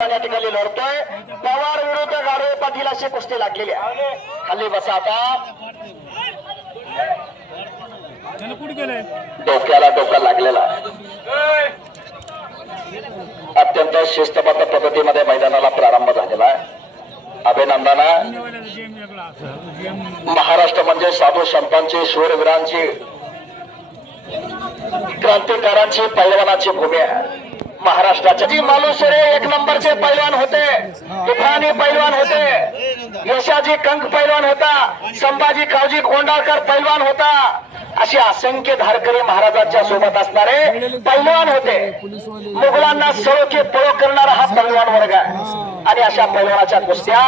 या ठिकाणी लढतोय पवार विरुद्ध गाडवे पाटील अशी कुस्ती लागलेली आहे. खाली बसा आता. डोक्याला डोका लागलेला अत्यंत शिस्तबद्ध पद्धतीमध्ये मैदानाला प्रारंभ झालेला आहे. अभिनंदन. महाराष्ट्र म्हणजे साधू संतांची, शूरवीरांची, क्रांतिकारांची, पैलवानाची भूमी आहे. महाराष्ट्राचे जी मालुसरे एक नंबरचे पैलवान होते, तुफानी पैलवान होते, यशाजी कंक पैलवान होता, संभाजी कावजी कोंडाळकर पैलवान होता, अशी असंख्य धारकरी महाराजांच्या सोबत असणारे पैलवान होते. मुघलांना सळो की पळो करणारा हा पैलवान वर्ग आहे. आणि अशा पैलवानाच्या कुस्त्या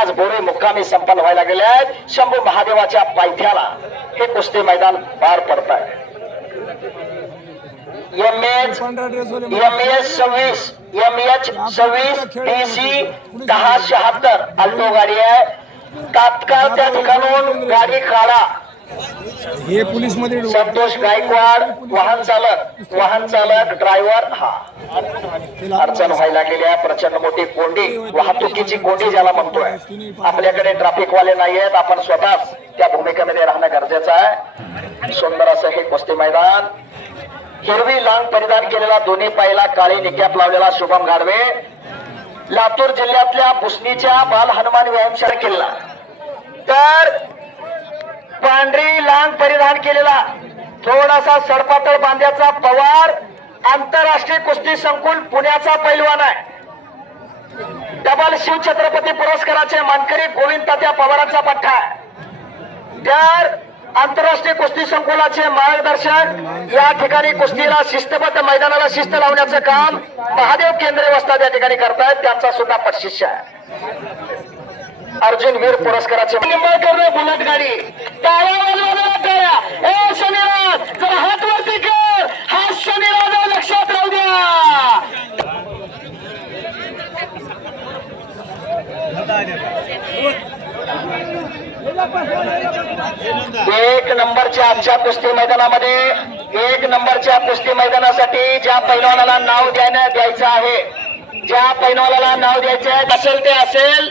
आज बोरे मुक्कामी संपन्न व्हायला गेल्या आहेत. शंभू महादेवाच्या पायथ्याला हे कुस्ती मैदान पार पडत आहे. MH 26 DC 1076 अल्टो गाडी आहे. तात्काळ त्या ठिकाणून गाडी काढा. हे पोलीस मध्ये संतोष गायकवाड वाहन चालक ड्रायव्हर. हा अडचण व्हायला लागलेली आहे. प्रचंड मोठी कोंडी, वाहतुकीची कोंडी ज्याला म्हणतोय. आपल्याकडे ट्रॅफिक वाले नाहीयेत, आपण स्वतःच त्या भूमिकेमध्ये राहणं गरजेचं आहे. सुंदर असं हे कुस्ती मैदान. हिरवी लांग परिधान केलेला, दोन्ही पायला काळी निकॅप लावलेला शुभम गाडवे लातूर जिल्ह्यातल्या पुसनीच्या बाल हनुमान व्यायामशाळा किल्ला. तर पांढरी लांग परिधान केलेला, थोडासा सडपातळ बांध्याचा पवार आंतरराष्ट्रीय कुस्ती संकुल पुण्याचा पैलवान आहे. डबल शिवछत्रपती पुरस्काराचे मानकरी गोविंद तात्या पवारांचा पठ्ठा आहे. तर आंतरराष्ट्रीय कुस्ती संकुलाचे मार्गदर्शक या ठिकाणी कुस्तीला शिस्तबद्ध मैदानाला शिस्त लावण्याचं काम महादेव केंद्रे वस्ताद या ठिकाणी करतायत. त्यांचा सुद्धा पटशिष्य आहे. अर्जुन वीर पुरस्काराचे निंबाळकर बुलेट गाडी. ए शनिराज जरा हात वरती कर. हा शनिराज लक्षात राहू द्या. एक नंबरच्या आजच्या कुस्ती मैदानामध्ये, एक नंबरच्या कुस्ती मैदानासाठी ज्या पैलवानाला नाव द्यायचं आहे, ज्या पैलवानाला नाव द्यायचं आहे असेल ते असेल.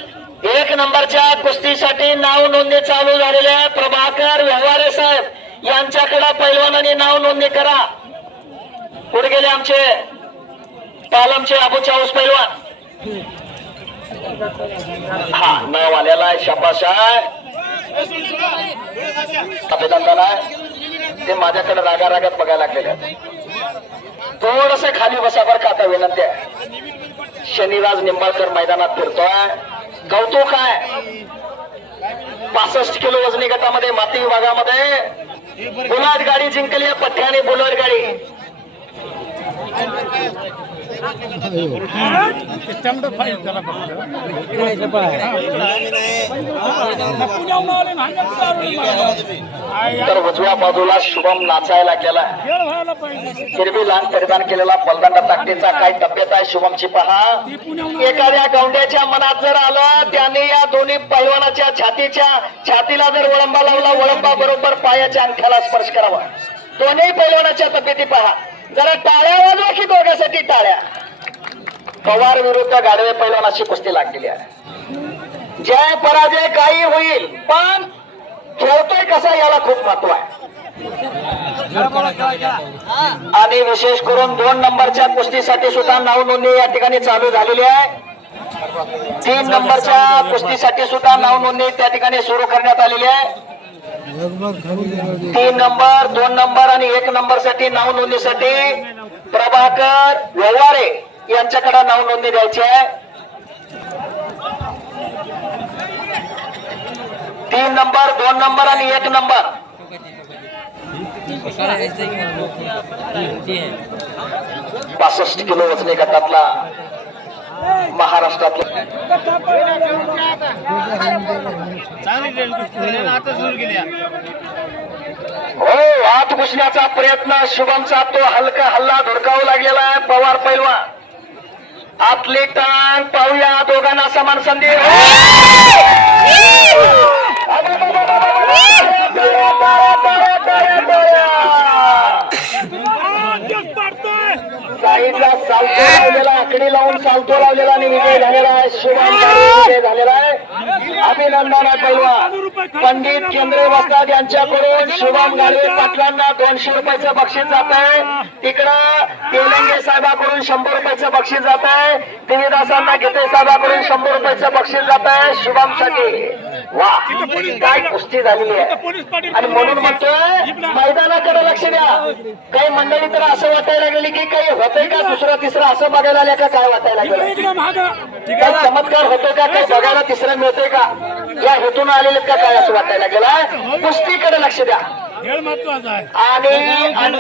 एक नंबरच्या कुस्तीसाठी नाव नोंदणी चालू झालेले आहे. प्रभाकर व्यवहारे साहेब यांच्याकडे पैलवानांनी नाव नोंदणी करा. पुढे गेले आमचे पालमचे अबू चाऊस पैलवान. हा नाव आलेला आहे. शाबाश आहे, अभिनंदन आहे. ते माझ्याकडे रागारागात बघायला लागलेले आहेत. थोडस खाली बसा बरं का, आता विनंती आहे. शनिराज निंबाळकर मैदानात फिरतोय. कौतुक आहे. 65 किलो वजनी गटामध्ये माती विभागामध्ये बुलेट गाडी जिंकली आहे. पठ्याने बुलेट गाडी. तर उजव्या बाजूला शुभम नाचायला गेला. हिरवी लांग परिधान केलेला बलदंड ताकदीचा काय तब्येत आहे शुभमची पहा. एखाद्या गौंड्याच्या मनात जर आलं त्याने या दोन्ही पैलवानाच्या छातीला जर वळंबा लावला, वळंबा बरोबर पायाच्या अंगठ्याला स्पर्श करावा. दोन्ही पैलवानाच्या तब्येती पहा. जरा टाळ्या वाजवा की दोघांसाठी टाळ्या. पवार विरुद्ध गाडवे पैलवानाची कुस्ती लागलेली आहे. जय पराजय काही होईल, पण खेळतोय कसा याला खूप महत्व आहे. आणि विशेष करून 2 नंबरच्या कुस्तीसाठी सुद्धा नाव नोंदणी या ठिकाणी चालू झालेली आहे. 3 नंबरच्या कुस्तीसाठी सुद्धा नाव नोंदणी त्या ठिकाणी सुरू करण्यात आलेली आहे. 3 नंबर, 2 नंबर आणि 1 नंबर साठी नाव नोंदणीसाठी प्रभाकर व्यवहारे यांच्याकडे नाव नोंदणी द्यायची आहे. 3 नंबर, 2 नंबर आणि 1 नंबर. पासष्ट किलो वजनी गटातला महाराष्ट्रातला हो हात घुसण्याचा प्रयत्न शुभमचा. तो हलका हल्ला धुडकावू लागलेला आहे. पवार पैलवान आतली टांग पाहूया. दोघांना समान संधी. साईडला सालतो लावलेला आकडी लावून सालतो लावलेला आणि विजय झालेला आहे. शुभम गाडवे विजय झालेला आहे. अभिनंदन आहे पैलवान पंडित केंद्रे वस्ताद यांच्याकडून शुभम गाडवे पाटलांना 200 रुपयाचं बक्षीस जात आहे. तिकडं तेलंगे साहेबाकडून 100 रुपयाचं बक्षीस जात आहे. देवीदासांना घेते साहेबाकडून 100 रुपयाचं बक्षीस जात आहे. शुभम साठी वा काय कुस्ती झालेली आहे. आणि म्हणून म्हणतोय मैदानाकडे लक्ष द्या. काही मंडळी तर असं वाटायला लागली की काही होतंय का दुसरं तिसरं असं बघायला आल्या का काय वाटायला लागलं. काय चमत्कार होतोय का काही बघायला तिसरं मिळतंय का या हेतून आलेले का काय असं वाटायला गेलं. कुस्तीकडे लक्ष द्या. खेळ महत्वाचा आहे. आणि